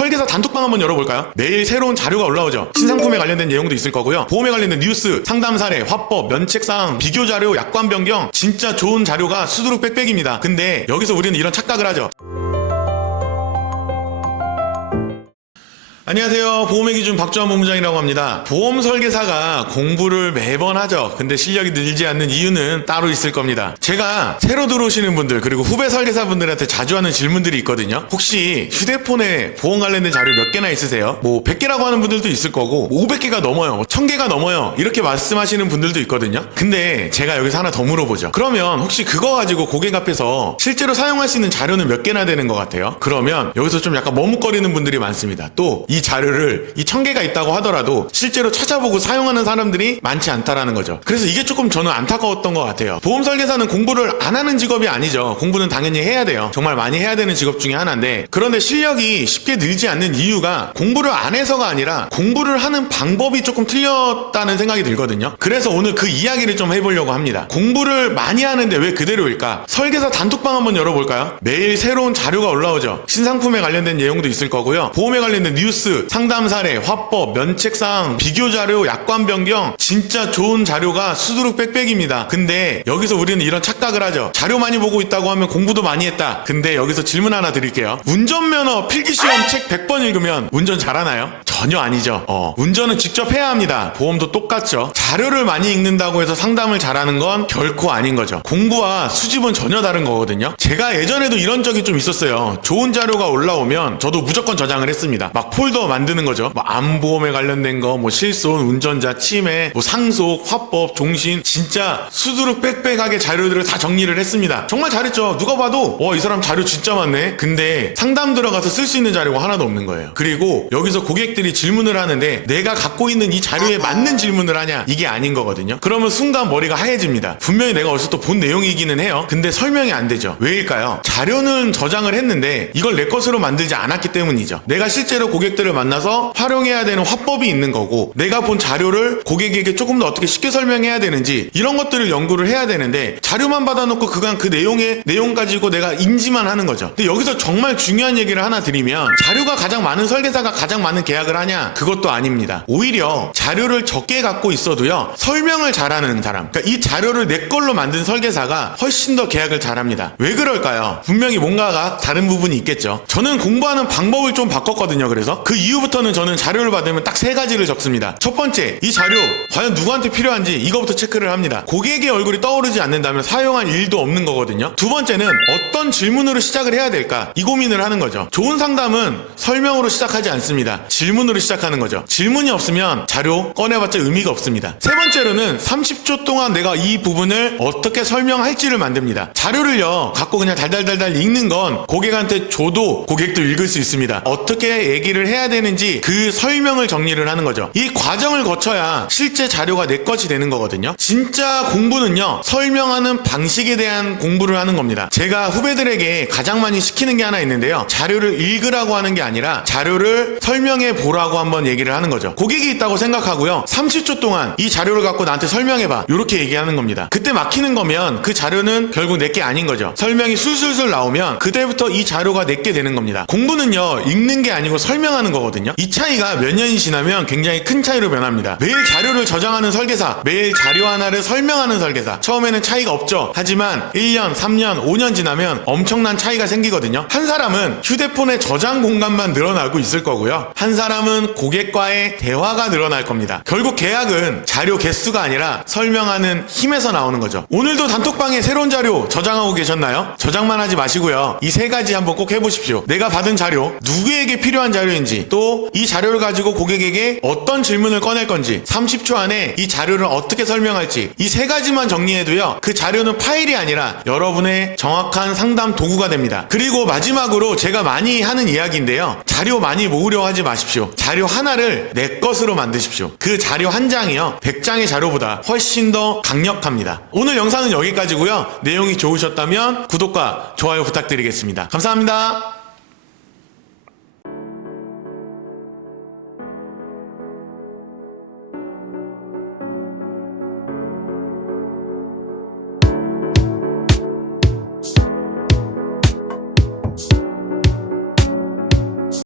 설계사 단톡방 한번 열어볼까요? 매일 새로운 자료가 올라오죠. 신상품에 관련된 내용도 있을 거고요. 보험에 관련된 뉴스, 상담 사례, 화법, 면책사항, 비교 자료, 약관 변경, 진짜 좋은 자료가 수두룩 빽빽입니다. 근데 여기서 우리는 이런 착각을 하죠. 안녕하세요. 보험의 기준 박주환 본부장이라고 합니다. 보험 설계사가 공부를 매번 하죠. 근데 실력이 늘지 않는 이유는 따로 있을 겁니다. 제가 새로 들어오시는 분들 그리고 후배 설계사분들한테 자주 하는 질문들이 있거든요. 혹시 휴대폰에 보험 관련된 자료 몇 개나 있으세요? 뭐 100개라고 하는 분들도 있을 거고 500개가 넘어요. 1000개가 넘어요. 이렇게 말씀하시는 분들도 있거든요. 근데 제가 여기서 하나 더 물어보죠. 그러면 혹시 그거 가지고 고객 앞에서 실제로 사용할 수 있는 자료는 몇 개나 되는 것 같아요? 그러면 여기서 좀 약간 머뭇거리는 분들이 많습니다. 또 이 자료를 이 1000개가 있다고 하더라도 실제로 찾아보고 사용하는 사람들이 많지 않다라는 거죠. 그래서 이게 조금 저는 안타까웠던 것 같아요. 보험 설계사는 공부를 안 하는 직업이 아니죠. 공부는 당연히 해야 돼요. 정말 많이 해야 되는 직업 중에 하나인데, 그런데 실력이 쉽게 늘지 않는 이유가 공부를 안 해서가 아니라 공부를 하는 방법이 조금 틀렸다는 생각이 들거든요. 그래서 오늘 그 이야기를 좀 해보려고 합니다. 공부를 많이 하는데 왜 그대로일까? 설계사 단톡방 한번 열어볼까요? 매일 새로운 자료가 올라오죠. 신상품에 관련된 내용도 있을 거고요. 보험에 관련된 뉴스, 상담 사례, 화법, 면책사항, 비교 자료, 약관 변경, 진짜 좋은 자료가 수두룩 빽빽입니다. 근데 여기서 우리는 이런 착각을 하죠. 자료 많이 보고 있다고 하면 공부도 많이 했다. 근데 여기서 질문 하나 드릴게요. 운전면허 필기시험 책 100번 읽으면 운전 잘하나요? 전혀 아니죠. 운전은 직접 해야 합니다. 보험도 똑같죠. 자료를 많이 읽는다고 해서 상담을 잘하는 건 결코 아닌 거죠. 공부와 수집은 전혀 다른 거거든요. 제가 예전에도 이런 적이 좀 있었어요. 좋은 자료가 올라오면 저도 무조건 저장을 했습니다. 막 폴더 만드는 거죠. 뭐 암보험에 관련된 거, 뭐 실손, 운전자, 치매, 뭐 상속, 화법, 종신, 진짜 수두룩 빽빽하게 자료들을 다 정리를 했습니다. 정말 잘했죠. 누가 봐도 이 사람 자료 진짜 많네. 근데 상담 들어가서 쓸 수 있는 자료가 하나도 없는 거예요. 그리고 여기서 고객들이 질문을 하는데 내가 갖고 있는 이 자료에 맞는 질문을 하냐? 이게 아닌 거거든요. 그러면 순간 머리가 하얘집니다. 분명히 내가 어디서 또 본 내용이기는 해요. 근데 설명이 안 되죠. 왜일까요? 자료는 저장을 했는데 이걸 내 것으로 만들지 않았기 때문이죠. 내가 실제로 고객들을 만나서 활용해야 되는 화법이 있는 거고, 내가 본 자료를 고객에게 조금 더 어떻게 쉽게 설명해야 되는지 이런 것들을 연구를 해야 되는데, 자료만 받아놓고 그간 그 내용 가지고 내가 인지만 하는 거죠. 근데 여기서 정말 중요한 얘기를 하나 드리면, 자료가 가장 많은 설계사가 가장 많은 계약을 하냐? 그것도 아닙니다. 오히려 자료를 적게 갖고 있어도요, 설명을 잘하는 사람, 그러니까 이 자료를 내 걸로 만든 설계사가 훨씬 더 계약을 잘합니다. 왜 그럴까요? 분명히 뭔가가 다른 부분이 있겠죠. 저는 공부하는 방법을 좀 바꿨거든요. 그래서 그 이후부터는 저는 자료를 받으면 딱 3가지를 적습니다. 첫 번째, 이 자료 과연 누구한테 필요한지 이거부터 체크를 합니다. 고객의 얼굴이 떠오르지 않는다면 사용할 일도 없는 거거든요. 두 번째는 어떤 질문으로 시작을 해야 될까? 이 고민을 하는 거죠. 좋은 상담은 설명으로 시작하지 않습니다. 질문으로 시작하는 거죠. 질문이 없으면 자료 꺼내봤자 의미가 없습니다. 세 번째로는 30초 동안 내가 이 부분을 어떻게 설명할지를 만듭니다. 자료를요 갖고 그냥 달달달달 읽는 건 고객한테 줘도 고객도 읽을 수 있습니다. 어떻게 얘기를 해야 되는지 그 설명을 정리를 하는 거죠. 이 과정을 거쳐야 실제 자료가 내 것이 되는 거거든요. 진짜 공부는요, 설명하는 방식에 대한 공부를 하는 겁니다. 제가 후배들에게 가장 많이 시키는 게 하나 있는데요, 자료를 읽으라고 하는 게 아니라 자료를 설명해 보라고 한번 얘기를 하는 거죠. 고객이 있다고 생각하고요, 30초 동안 이 자료를 갖고 나한테 설명해봐, 이렇게 얘기하는 겁니다. 그때 막히는 거면 그 자료는 결국 내게 아닌 거죠. 설명이 술술술 나오면 그때부터 이 자료가 내게 되는 겁니다. 공부는요, 읽는 게 아니고 설명하는 거거든요. 이 차이가 몇 년이 지나면 굉장히 큰 차이로 변합니다. 매일 자료를 저장하는 설계사, 매일 자료 하나를 설명하는 설계사, 처음에는 차이가 없죠. 하지만 1년, 3년, 5년 지나면 엄청난 차이가 생기거든요. 한 사람은 휴대폰의 저장 공간만 늘어나고 있을 거고요, 한 사람은 고객과의 대화가 늘어날 겁니다. 결국 계약은 자료 개수가 아니라 설명하는 힘에서 나오는 거죠. 오늘도 단톡방에 새로운 자료 저장하고 계셨나요? 저장만 하지 마시고요, 이 3가지 한번 꼭 해보십시오. 내가 받은 자료, 누구에게 필요한 자료인지, 또 이 자료를 가지고 고객에게 어떤 질문을 꺼낼 건지, 30초 안에 이 자료를 어떻게 설명할지, 이 3가지만 정리해도요, 그 자료는 파일이 아니라 여러분의 정확한 상담 도구가 됩니다. 그리고 마지막으로 제가 많이 하는 이야기인데요, 자료 많이 모으려 하지 마십시오. 자료 하나를 내 것으로 만드십시오. 그 자료 한 장이요, 100장의 자료보다 훨씬 더 강력합니다. 오늘 영상은 여기까지고요. 내용이 좋으셨다면 구독과 좋아요 부탁드리겠습니다. 감사합니다.